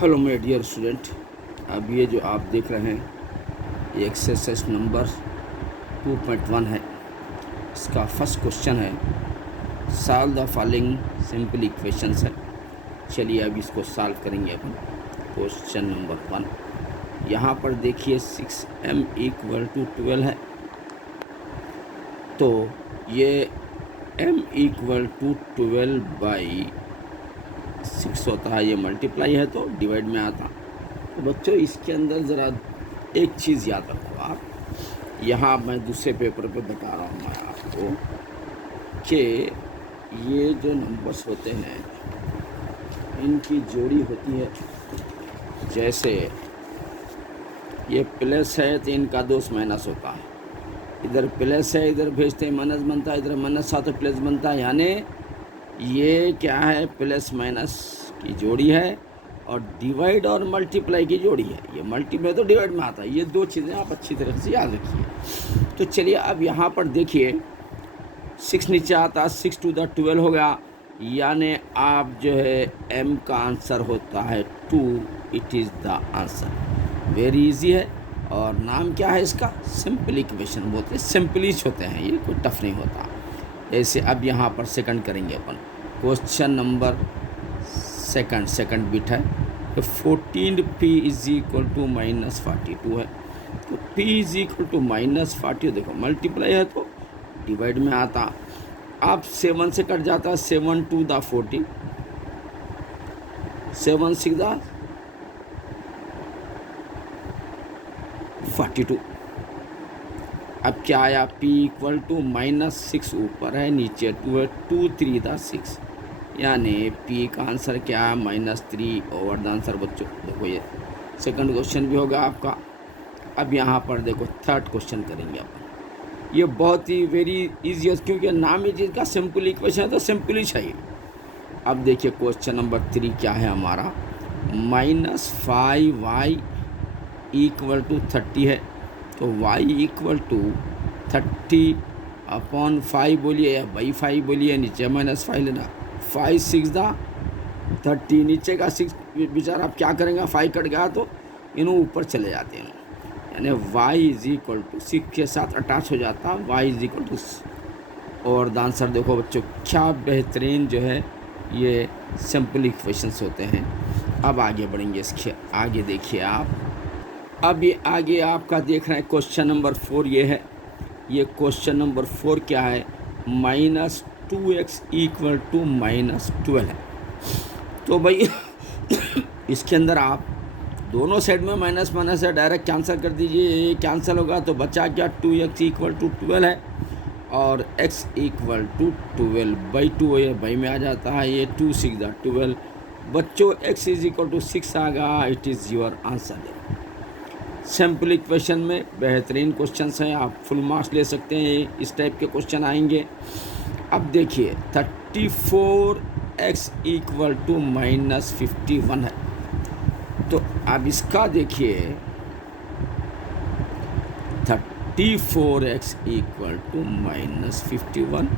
Hello my dear student. अब ये जो आप देख रहे हैं ये एक्सरसाइज नंबर 2.1 है। इसका फर्स्ट क्वेश्चन है solve the following simple equations है। चलिए अब इसको सॉल्व करेंगे अपन। क्वेश्चन नंबर 1 यहाँ पर देखिए 6m = 12 है, तो ये m = 12/6 होता है। ये मल्टीप्लाई है तो डिवाइड में आता। तो बच्चों इसके अंदर ज़रा एक चीज़ याद रखो आप, यहाँ मैं दूसरे पेपर पे बता रहा हूँ मैं आपको कि ये जो नंबर्स होते हैं इनकी जोड़ी होती है। जैसे ये प्लस है तो इनका दोस्त माइनस होता है, इधर प्लस है इधर भेजते हैं माइनस बनता है, इधर माइनस था तो प्लस बनता है। यानी ये क्या है, प्लस माइनस की जोड़ी है और डिवाइड और मल्टीप्लाई की जोड़ी है। ये मल्टीप्लाई तो डिवाइड में आता है। ये दो चीज़ें आप अच्छी तरह से याद रखिए। तो चलिए अब यहाँ पर देखिए 6 नीचे आता, 6 × 12 हो गया। यानी आप जो है m का आंसर होता है 2। It is the answer. Very easy है। और नाम क्या है इसका, सिंपल इक्वेशन बोलते हैं। सिंपलिश होते हैं ये, कोई टफ नहीं होता। ऐसे अब यहाँ पर सेकंड करेंगे अपन। क्वेश्चन नंबर सेकंड बिट है तो 14p = -42 है। तो p = -40 देखो मल्टीप्लाई है तो डिवाइड में आता। अब 7 से कट जाता है, 7 × 2 = 40, 7 × 6 = 42। अब क्या आया, p = -6 ऊपर है, नीचे 2 है, 2 × 3 = 6। यानी p का आंसर क्या है, -3 ओवर द आंसर। बच्चों देखो ये सेकंड क्वेश्चन भी होगा आपका। अब यहाँ पर देखो थर्ड क्वेश्चन करेंगे अपन। ये बहुत ही वेरी इजी है क्योंकि नाम ही चीज़ का सिंपल इक्वेशन है तो सिंपल ही चाहिए। अब देखिए क्वेश्चन नंबर 3 क्या है हमारा, -5y = 30 है। तो y = 30/5 बोलिए या /5 बोलिए, नीचे -5 लेना। 5 × 6 = 30, नीचे का 6 बेचारा आप क्या करेंगे, 5 कट गया तो इन्हों ऊपर चले जाते हैं। यानी y = 6 के साथ अटैच हो जाता है, y = और द आंसर। देखो बच्चों क्या बेहतरीन जो है ये सिंपल इक्वेशंस होते हैं। अब आगे बढ़ेंगे, इसके आगे देखिए आप। अब ये आगे आपका देख रहे हैं क्वेश्चन नंबर 4 ये है। ये क्वेश्चन नंबर 4 क्या है, -2x = -12 है। तो भाई इसके अंदर आप दोनों साइड में माइनस माइनस है, डायरेक्ट कैंसिल कर दीजिए। ये कैंसिल होगा तो बचा क्या, 2x = 12 है और x = 12/2 ये भाई में आ जाता है। ये 2 × 6 = 12। बच्चों x = 6 आ गया। It is your answer. Simple equation में बेहतरीन क्वेश्चंस हैं, आप फुल मार्क्स ले सकते हैं। इस टाइप के क्वेश्चन आएंगे। अब देखिए 34x = -51 है। तो अब इसका देखिए 34x = -51,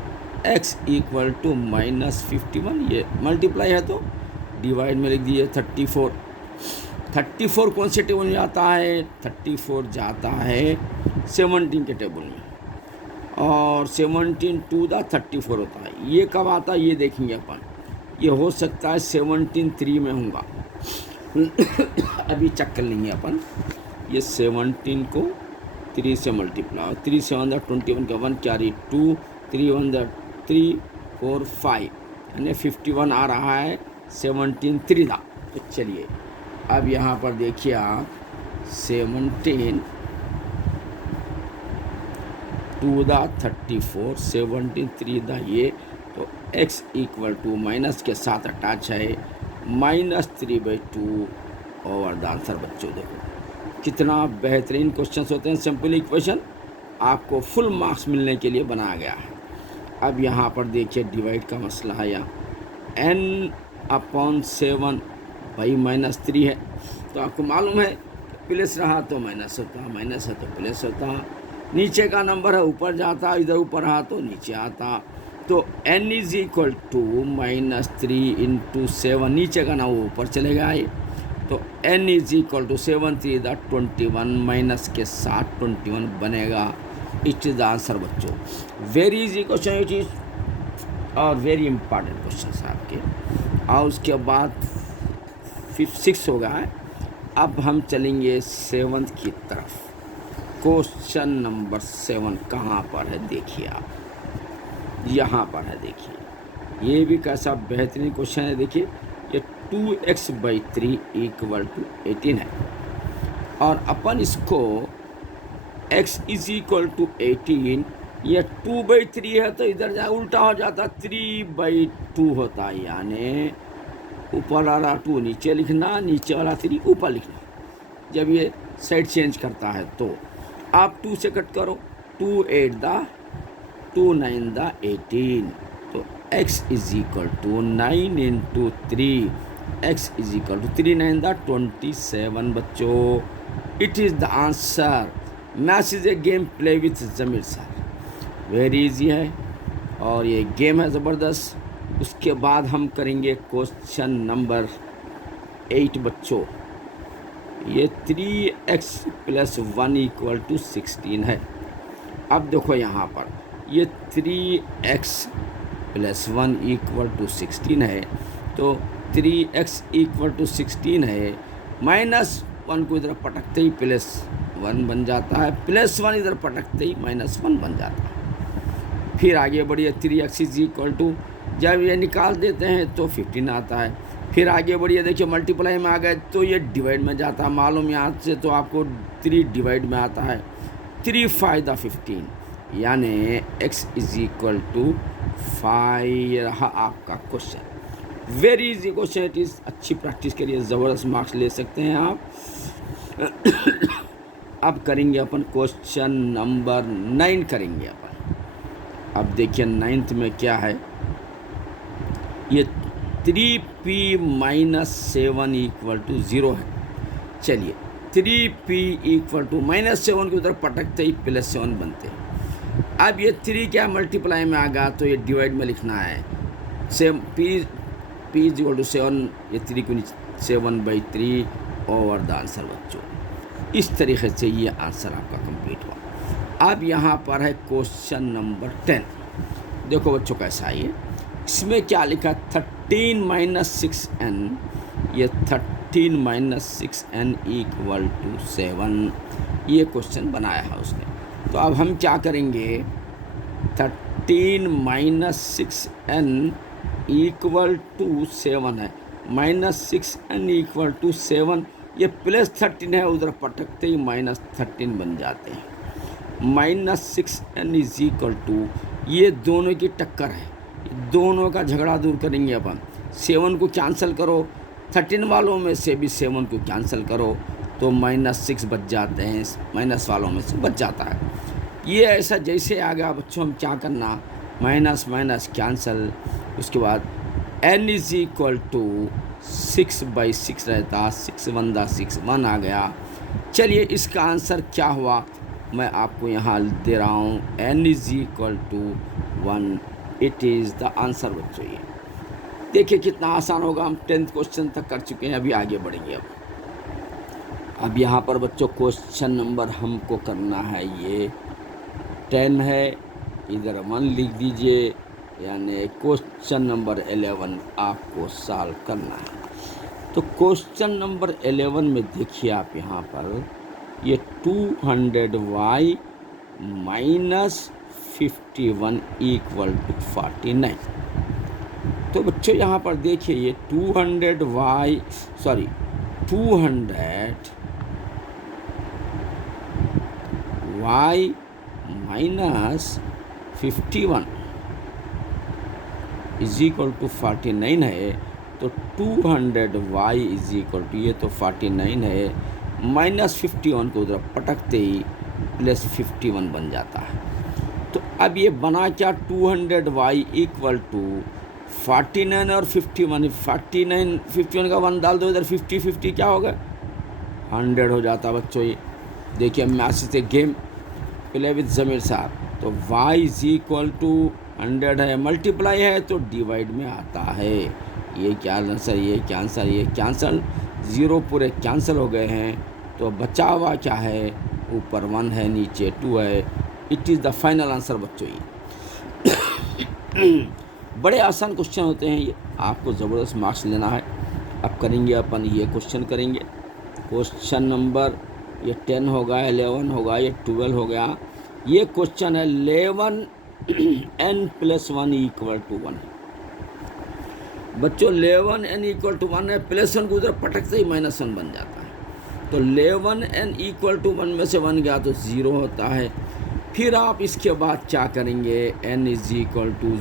x = -51, ये मल्टीप्लाई है तो डिवाइड में लिख दीजिए 34। 34 कौन से टेबल में जाता है, 34 जाता है 17 के टेबल में, और 17 × 2 = 34 होता है। ये कब आता है ये देखेंगे अपन। ये हो सकता है 17 3 में होगा अभी चेक कर लेंगे अपन। ये 17 को 3 से मल्टीप्लाई, 3 7 = 21 का 1 कैरी 2, 3 1 = 3 4 5, यानी 51 आ रहा है 17 3 था। तो चलिए अब यहाँ पर देखिए आप 17 2 = 34, 17 3 दा ये। तो x = माइनस के साथ अटैच है -3/2 ओवर द आंसर। बच्चों देखो कितना बेहतरीन क्वेश्चंस होते हैं। सिंपल इक्वेशन आपको फुल मार्क्स मिलने के लिए बनाया गया है। अब यहाँ पर देखिए डिवाइड का मसला है, या n/7 भाई -3 है। तो आपको मालूम है प्लस रहा तो माइनस होता, माइनस है तो प्लस होता। नीचे का नंबर है ऊपर जाता, इधर ऊपर रहा तो नीचे आता। तो n = -3 × 7, नीचे का ना वो ऊपर चले गया। तो n is equal to 7 3 the 21 minus के साथ 21 बनेगा। इट इज़ द आंसर बच्चों। Very easy question it is और वेरी इंपॉर्टेंट क्वेश्चन है आपके। और उसके बाद 6 हो गया है। अब हम चलेंगे 7th की तरफ। क्वेश्चन नंबर 7 कहाँ पर है देखिए आप, यहाँ पर है देखिए। ये भी कैसा बेहतरीन क्वेश्चन है देखिए। ये 2x/3 इक्वल टू 18 है और अपन इसको x इज इक्वल टू 18, ये 2/3 है तो इधर जा उल्टा हो जाता 3/2 होता है, यानी ऊपर वाला 2 नीचे लिखना, नीचे वाला 3 ऊपर लिखना जब ये साइड चेंज करता है। तो आप 2 से कट करो, 2 8 द 2 9 द 18, तो x is equal to 9 into 3, x is equal to 3 9 the 27 बच्चों। It is the answer. Maths is a game play with Zameer sir. Very easy है और ये गेम है ज़बरदस्त। उसके बाद हम करेंगे क्वेश्चन नंबर 8 बच्चों। ये 3x + 1 इक्वल टू 16 है। अब देखो यहाँ पर ये 3x + 1 इक्वल टू 16 है, तो 3x इक्वल टू 16 है, -1 को इधर पटकते ही +1 बन जाता है, +1 इधर पटकते ही -1 बन जाता है। फिर आगे बढ़िए, 3x इज इक्वल टू, जब ये निकाल देते हैं तो 15 आता है। फिर आगे बढ़िए, देखिए मल्टीप्लाई में आ गए तो ये डिवाइड में जाता है, मालूम यहाँ से तो आपको 3 डिवाइड में आता है। 3 5 द 15, यानी x इज इक्वल टू 5 रहा आपका question. Very easy question it is. अच्छी प्रैक्टिस करिए, ज़बरदस्त मार्क्स ले सकते हैं आप। अब करेंगे अपन क्वेश्चन नंबर 9 करेंगे अपन। अब देखिए 9th में क्या है, ये 3p - 7 इक्वल टू 0 है। चलिए 3p इक्वल टू -7 के उधर पटकते ही +7 बनते हैं। अब ये 3 क्या मल्टीप्लाई में आ गया तो ये डिवाइड में लिखना है। p इक्वल टू 7, ये 3 को 7/3 ओवर द आंसर बच्चों। इस तरीके से ये आंसर आपका कंप्लीट हुआ। अब यहाँ पर है क्वेश्चन नंबर 10। देखो बच्चों कैसा है ये, इसमें क्या लिखा, 13 - 6n, ये 13 - 6n इक्वल टू 7, ये क्वेश्चन बनाया है उसने। तो अब हम क्या करेंगे, 13 - 6n इक्वल टू 7 है, -6n इक्वल टू 7, ये +13 है, उधर पटकते ही -13 बन जाते हैं। -6n इज इक्वल टू, ये दोनों की टक्कर है, दोनों का झगड़ा दूर करेंगे अपन। 7 को कैंसिल करो, 13 वालों में से भी 7 को कैंसिल करो तो -6 बच जाते हैं, माइनस वालों में से बच जाता है। ये ऐसा जैसे आ गया बच्चों, हम क्या करना, माइनस कैंसिल, उसके बाद n इज इक्वल टू 6/6 रहता, 6 1 दा 6 1 आ गया। चलिए इसका आंसर क्या हुआ मैं आपको यहाँ दे रहा हूँ, n is equal to 1, it is the answer बच्चों। ये देखिए कितना आसान होगा, हम 10th क्वेश्चन तक कर चुके हैं, अभी आगे बढ़ेंगे। अब यहाँ पर बच्चों क्वेश्चन नंबर हमको करना है, ये 10 है, इधर 1 लिख दीजिए, यानी क्वेश्चन नंबर 11 आपको सॉल्व करना है। तो क्वेश्चन नंबर 11 में देखिए आप यहाँ पर, ये 200y - 51 इक्वल टू 49। तो बच्चों यहाँ पर देखिए ये 200y - 51 इज इक्वल टू 49 है। तो 200y इज इक्वल टू, ये तो 49 है, -51 को उधर पटकते ही +51 बन जाता है। तो अब ये बना क्या, 200y इक्वल टू 49 और 51, 49 51 का 1 डाल दो इधर, 50 क्या होगा, 100 हो जाता बच्चों। ये देखिए मैथ्स से गेम प्ले विद जमीर साहब। तो y इज इक्वल टू 100 है, मल्टीप्लाई है तो डिवाइड में आता है। ये क्या आंसर, ये कैंसल, ये कैंसल, ज़ीरो पूरे कैंसिल हो गए हैं, तो बचा हुआ क्या है, ऊपर 1 है, नीचे 2 है। It is the final answer बच्चों। ये बड़े आसान क्वेश्चन होते हैं ये, आपको ज़बरदस्त मार्क्स लेना है। अब करेंगे अपन ये क्वेश्चन करेंगे। क्वेश्चन नंबर ये 10 होगा, 11 होगा, ये 12 हो गया। ये क्वेश्चन है 11 n + 1 = 1। बच्चों 11 n = 1 है, +1 को उधर पटकते ही -1 बन जाता है। तो 11 n = 1 में से 1 गया तो 0 होता है। फिर आप इसके बाद क्या करेंगे, n =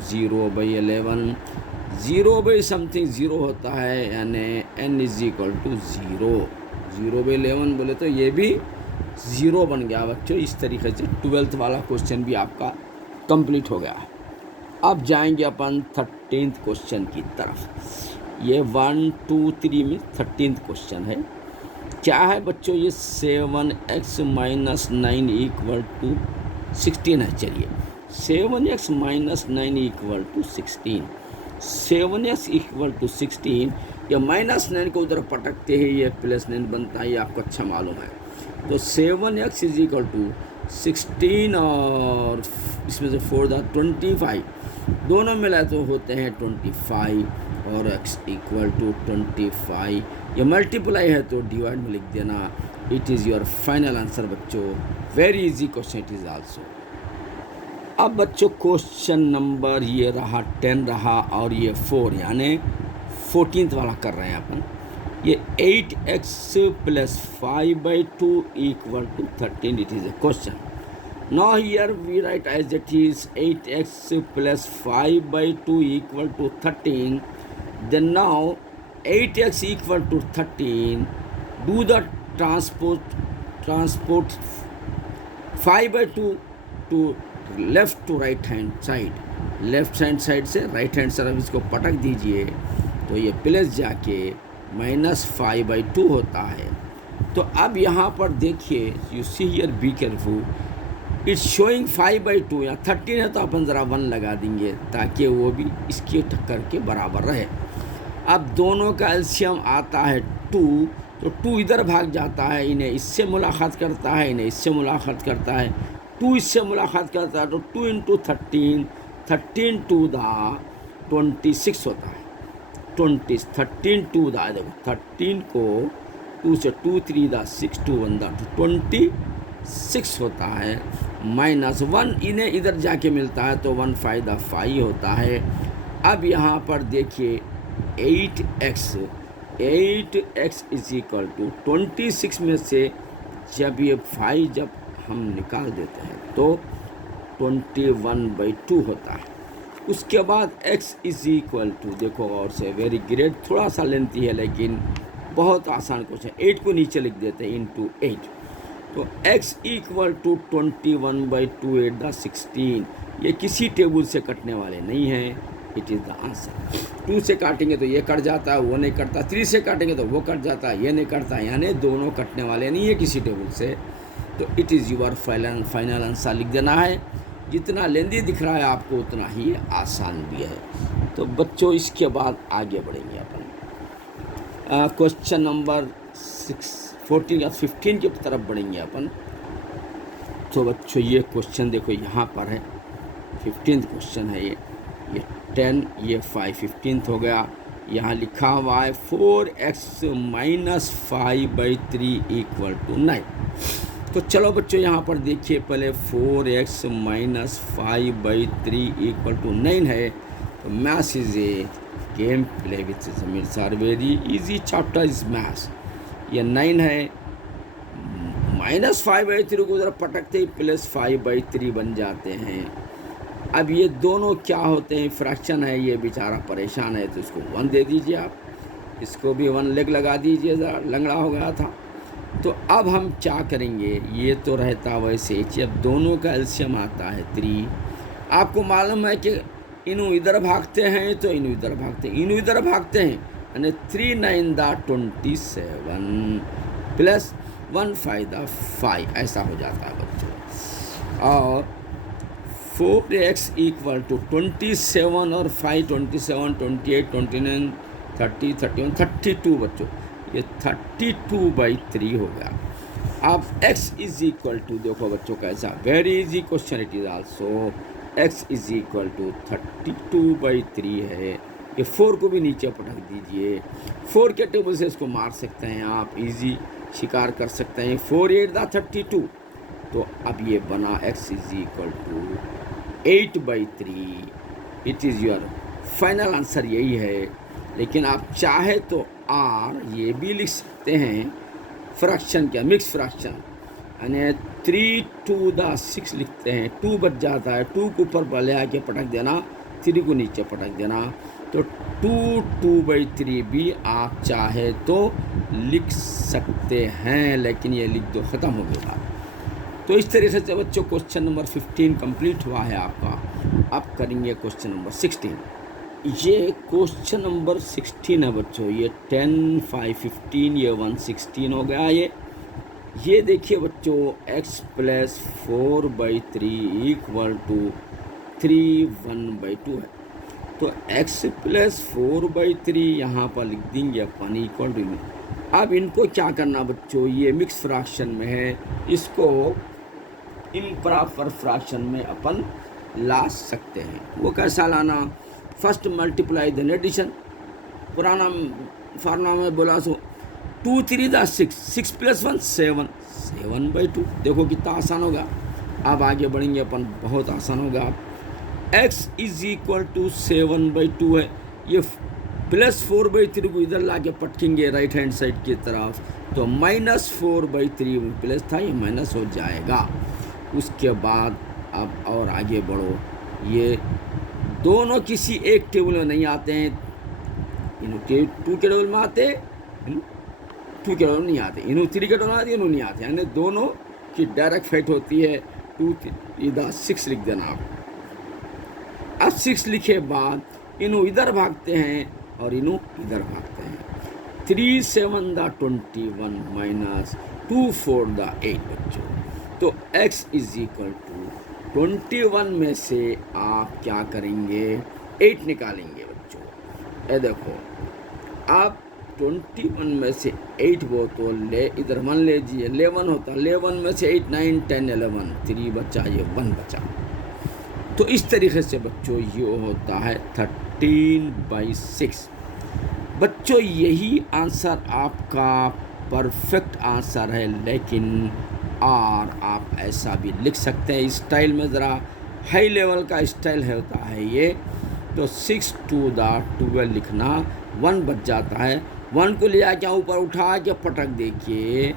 0/11, 0/something 0 होता है, यानी n = 0। 0/11 बोले तो ये भी 0 बन गया बच्चों। इस तरीके से 12th वाला क्वेश्चन भी आपका कंप्लीट हो गया है। अब जाएंगे अपन 13th क्वेश्चन की तरफ। ये 1 2 3 में 13th क्वेश्चन है। क्या है बच्चों, ये 7x - 9 = 16 है। चलिए 7x - 9 = 16, 7x = 16। ये -9 को उधर पटकते ही ये +9 बनता है, ये आपको अच्छा मालूम है। तो 7x = 16 और इसमें से 4 × 25, दोनों मिला तो होते हैं 25, और x = 25। ये मल्टीप्लाई है तो डिवाइड में लिख देना। It is your final answer बच्चों। Very easy question it is also. अब बच्चों क्वेश्चन नंबर ये रहा 10 रहा, और ये 4 यानी 14th वाला कर रहे हैं अपन। ये 8x + 5/2 = 13, it is a question. Now here we write as it is 8x + 5/2 = 13. Then now 8x = 13. Do the transport 5/2 to left to right hand side. Left hand side से राइट हैंड तरफ इसको पटक दीजिए, तो ये प्लस जाके -5/2 होता है। तो अब यहाँ पर देखिए, you see here, be careful, it's showing 5/2, या 13 है तो अपन ज़रा 1 लगा देंगे ताकि वो भी इसके टक्कर के बराबर रहे। अब दोनों का एलसीएम आता है 2, तो 2 इधर भाग जाता है, इन्हें इससे मुलाकात करता है, इन्हें इससे मुलाकात करता है, 2 इससे मुलाकात करता है, तो 2 × 13, 13 × 2 = 26 होता है। 13 × 2 = देखो 13 को 2 से 2 3 = 6, 2 1 = 26 होता है। -1 इन्हें इधर जाके मिलता है तो 1 फ़ायदा 5 होता है। अब यहाँ पर देखिए 8x = 26 में से जब ये 5 जब हम निकाल देते हैं तो 21/2 होता है। उसके बाद x = देखो और से, वेरी ग्रेट, थोड़ा सा लेंथी है लेकिन बहुत आसान क्वेश्चन। 8 को नीचे लिख देते हैं × 8, तो x = 21/2 8 × 16। ये किसी टेबल से कटने वाले नहीं हैं, इट इज़ द आंसर। 2 से काटेंगे तो ये कट जाता है, वो नहीं कटता। 3 से काटेंगे तो वो कट जाता है, ये नहीं कटता, यानी दोनों कटने वाले नहीं है किसी टेबल से। तो it is your final answer लिख देना है। जितना लेंदी दिख रहा है आपको उतना ही आसान भी है। तो बच्चों इसके बाद आगे बढ़ेंगे अपन क्वेश्चन नंबर 14 या 15 की तरफ बढ़ेंगे अपन। तो बच्चों ये क्वेश्चन देखो यहाँ पर है, 15th क्वेश्चन है ये 10, ये 5, 15th हो गया। यहाँ लिखा हुआ है 4x - 5/3 = 9। तो चलो बच्चों यहाँ पर देखिए, पहले 4x - 5/3 = 9 है। तो maths is a game play with Sameer sir, very easy chapter is maths. ये 9 है, -5/3 को उधर पटकते ही +5/3 बन जाते हैं। अब ये दोनों क्या होते हैं, फ्रैक्शन है, ये बेचारा परेशान है तो इसको 1 दे दीजिए आप, इसको भी 1 लेग लगा दीजिए, ज़रा लंगड़ा हो गया था। तो अब हम क्या करेंगे, ये तो रहता वैसे, जब दोनों का एलसीएम आता है 3। आपको मालूम है कि इन्हों इधर भागते हैं तो इन्हों इधर भागते हैं, इन्हों इधर भागते हैं, यानी 3 9 = 27 प्लस 1 फ़ायदा 5, ऐसा हो जाता है बच्चों। और 4x = 27 और 5 27 28 29 30 31 32 बच्चों, ये 32/3 हो गया। अब x इज इक्वल टू, देखो बच्चों कैसा very easy question it is also. x is equal to 32/3 है। ये 4 को भी नीचे पटक दीजिए। 4 के टेबल से इसको मार सकते हैं आप, इजी शिकार कर सकते हैं। 4 8 दा 32। तो अब ये बना x is equal to 8/3। It is your final answer, यही है। लेकिन आप चाहे तो r ये भी लिख सकते हैं फ्रैक्शन क्या, मिक्स फ्रैक्शन, यानी 3 to the 6 लिखते हैं। 2 बच जाता है, 2 को ऊपर ले आके पटक देना, 3 को नीचे पटक देना। तो 2/3 भी आप चाहे तो लिख सकते हैं, लेकिन ये लिख दो, ख़त्म हो गया। तो इस तरीके से बच्चों क्वेश्चन नंबर 15 कंप्लीट हुआ है आपका। अब करेंगे क्वेश्चन नंबर 16। ये क्वेश्चन नंबर 16 है बच्चों। ये 10 5 15 ये 116 हो गया। ये देखिए बच्चों, x + 4/3 इक्वल टू 3 1/2 है। तो x + 4/3 यहाँ पर लिख देंगे अपन इक्वल टू। अब इनको क्या करना बच्चों, ये मिक्स फ्रैक्शन में है, इसको इम्प्रॉपर फ्रैक्शन में अपन ला सकते हैं। वो कैसा लाना, फर्स्ट मल्टीप्लाई देन एडिशन। पुराना फार्मूला में बोला सो 2 3 दा 6, 6 + 1 7, 7/2। देखो कितना आसान होगा। अब आगे बढ़ेंगे अपन, बहुत आसान होगा। x इज इक्वल टू 7/2 है। ये +4/3 को इधर ला के पटकेंगे राइट हैंड साइड की तरफ, तो -4/3 प्लस था, ये माइनस हो जाएगा। उसके बाद अब और आगे बढ़ो। ये दोनों किसी एक टेबल में नहीं आते हैं, इन्हों 2 के टेबल में आते, 2 के टेबल में नहीं आते, इन्हों 3 के टेबल में आते, इन्हों नहीं आते, यानी दोनों की डायरेक्ट फाइट होती है। 2 इधर 6 लिख देना आप। अब 6 लिखे बाद इन्हों इधर भागते हैं और इन्हों इधर भागते हैं। 3 7 दा 21 माइनस 2 4 दा 8 बच्चों। तो x इज इक्वल टू 21 में से आप क्या करेंगे, 8 निकालेंगे बच्चों। ये देखो, आप 21 में से 8 वो तो ले इधर 1 लीजिए, 11 होता, 11 में से 8 9 10 11, 3 बचा, ये 1 बचा। तो इस तरीके से बच्चों ये होता है 13/6। बच्चों यही आंसर आपका परफेक्ट आंसर है, लेकिन और आप ऐसा भी लिख सकते हैं स्टाइल में, ज़रा हाई लेवल का स्टाइल होता है ये। तो 6 to the 12 लिखना, 1 बच जाता है। 1 को ले आके ऊपर उठा के पटक देखिए,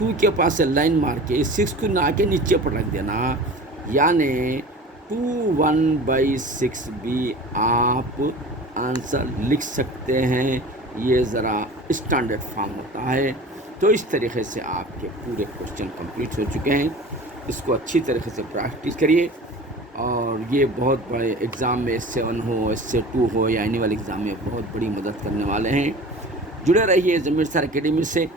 2 के पास से लाइन मार के 6 को ना के नीचे पटक देना, यानी 21/6 भी आप आंसर लिख सकते हैं। ये ज़रा स्टैंडर्ड फॉर्म होता है। तो इस तरीके से आपके पूरे क्वेश्चन कंप्लीट हो चुके हैं। इसको अच्छी तरीके से प्रैक्टिस करिए, और ये बहुत बड़े एग्ज़ाम में S7 हो, S2 हो या एनुअल एग्ज़ाम में बहुत बड़ी मदद करने वाले हैं। जुड़े रहिए ज़मीर सर एकेडमी से,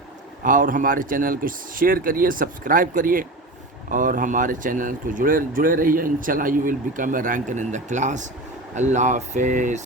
और हमारे चैनल को शेयर करिए, सब्सक्राइब करिए, और हमारे चैनल को जुड़े रहिए। इंशाल्लाह you will become a ranker in the class. अल्लाह हाफ़िज़।